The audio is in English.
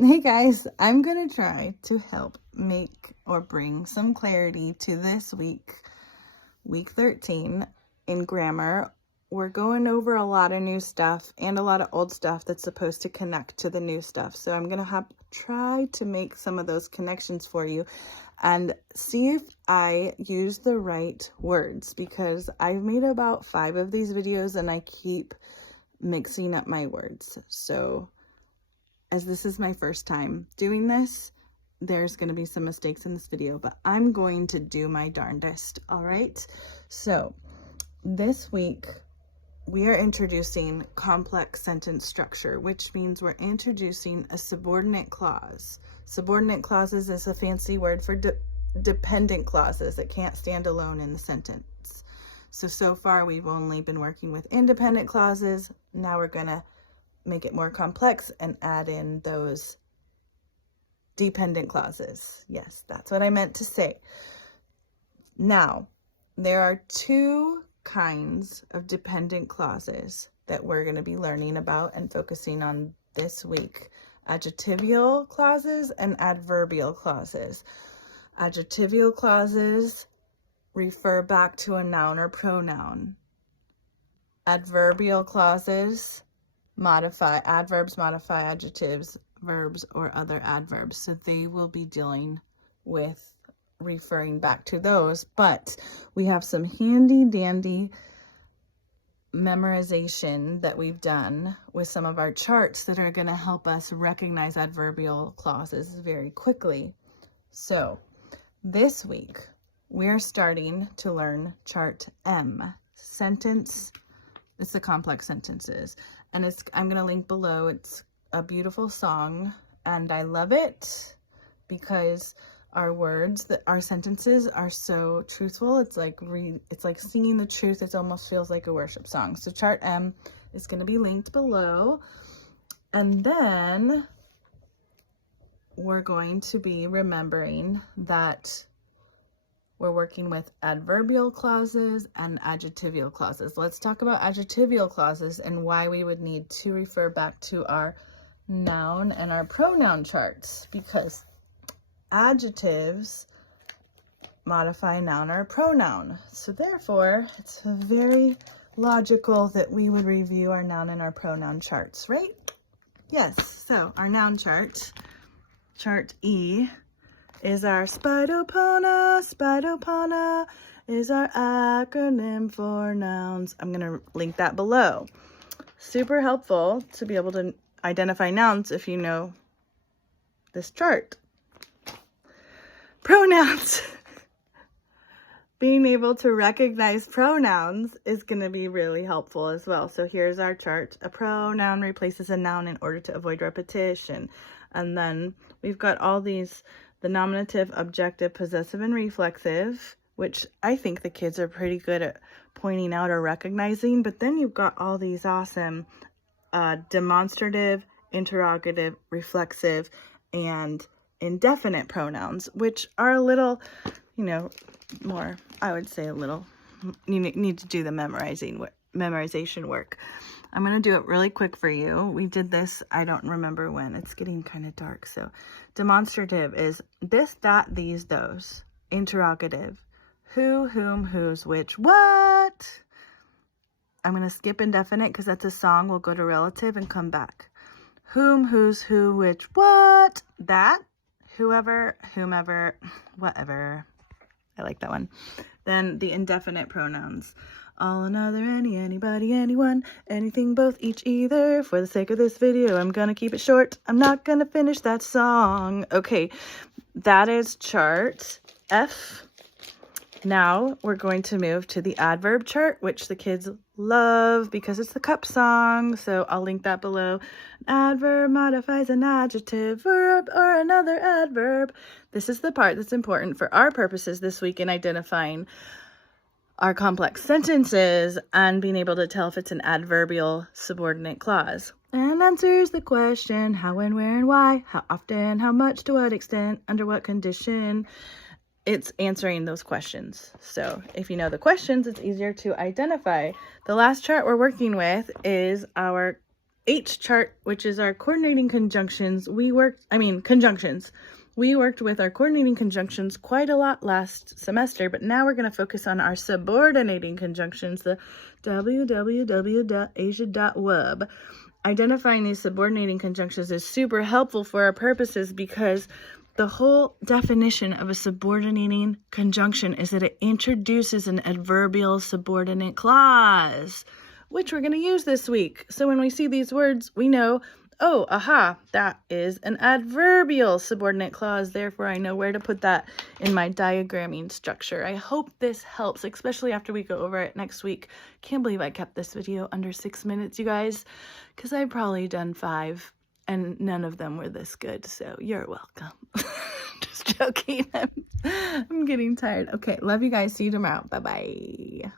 Hey guys, I'm going to try to help make or bring some clarity to this week 13 in grammar. We're going over a lot of new stuff and a lot of old stuff that's supposed to connect to the new stuff. So I'm going to try to make some of those connections for you and see if I use the right words, because I've made about 5 of these videos and I keep mixing up my words. So as this is my first time doing this, there's going to be some mistakes in this video, but I'm going to do my darndest. All right. So this week we are introducing complex sentence structure, which means we're introducing a subordinate clause. Subordinate clauses is a fancy word for dependent clauses that can't stand alone in the sentence. So far we've only been working with independent clauses. Now we're going to make it more complex and add in those dependent clauses. Yes, that's what I meant to say. Now, there are 2 kinds of dependent clauses that we're going to be learning about and focusing on this week: adjectival clauses and adverbial clauses. Adjectival clauses refer back to a noun or pronoun. Adverbial clauses adverbs modify adjectives, verbs, or other adverbs. So they will be dealing with referring back to those, but we have some handy dandy memorization that we've done with some of our charts that are going to help us recognize adverbial clauses very quickly. So this week we're starting to learn chart M. It's the complex sentences, and I'm going to link below. It's a beautiful song and I love it because our sentences are so truthful. It's like singing the truth. It almost feels like a worship song. So chart M is going to be linked below. And then we're going to be remembering that we're working with adverbial clauses and adjectival clauses. Let's talk about adjectival clauses and why we would need to refer back to our noun and our pronoun charts, because adjectives modify noun or pronoun. So therefore, it's very logical that we would review our noun and our pronoun charts, right? Yes. So our noun chart E, is our Spidopona. Spidopona is our acronym for nouns. I'm going to link that below. Super helpful to be able to identify nouns if you know this chart. Pronouns. Being able to recognize pronouns is going to be really helpful as well. So here's our chart. A pronoun replaces a noun in order to avoid repetition. And then we've got all these, the nominative, objective, possessive, and reflexive, which I think the kids are pretty good at pointing out or recognizing. But then you've got all these awesome demonstrative, interrogative, reflexive, and indefinite pronouns, which are a little, more, I would say a little, you need to do the memorization work. I'm going to do it really quick for you. We did this, I don't remember when. It's getting kind of dark. So demonstrative is this, that, these, those. Interrogative, who, whom, whose, which, what. I'm going to skip indefinite because that's a song. We'll go to relative and come back. Whom, whose, who, which, what. That, whoever, whomever, whatever. I like that one. Then the indefinite pronouns. All, another, any, anybody, anyone, anything, both, each, either. For the sake of this video, I'm going to keep it short. I'm not going to finish that song. Okay, that is chart F. Now we're going to move to the adverb chart, which the kids love because it's the cup song. So I'll link that below. An adverb modifies an adjective, verb, or another adverb. This is the part that's important for our purposes this week in identifying our complex sentences and being able to tell if it's an adverbial subordinate clause. And answers the question, how, when, where, and why, how often, how much, to what extent, under what condition. It's answering those questions. So if you know the questions, it's easier to identify. The last chart we're working with is our H chart, which is our coordinating conjunctions. Conjunctions. We worked with our coordinating conjunctions quite a lot last semester, but now we're going to focus on our subordinating conjunctions, the www.asia.wub. Identifying these subordinating conjunctions is super helpful for our purposes because the whole definition of a subordinating conjunction is that it introduces an adverbial subordinate clause, which we're going to use this week. So when we see these words, we know, oh, aha, that is an adverbial subordinate clause. Therefore, I know where to put that in my diagramming structure. I hope this helps, especially after we go over it next week. Can't believe I kept this video under 6 minutes, you guys, because I've probably done 5. And none of them were this good, so you're welcome. Just joking. I'm getting tired. Okay, love you guys. See you tomorrow. Bye-bye.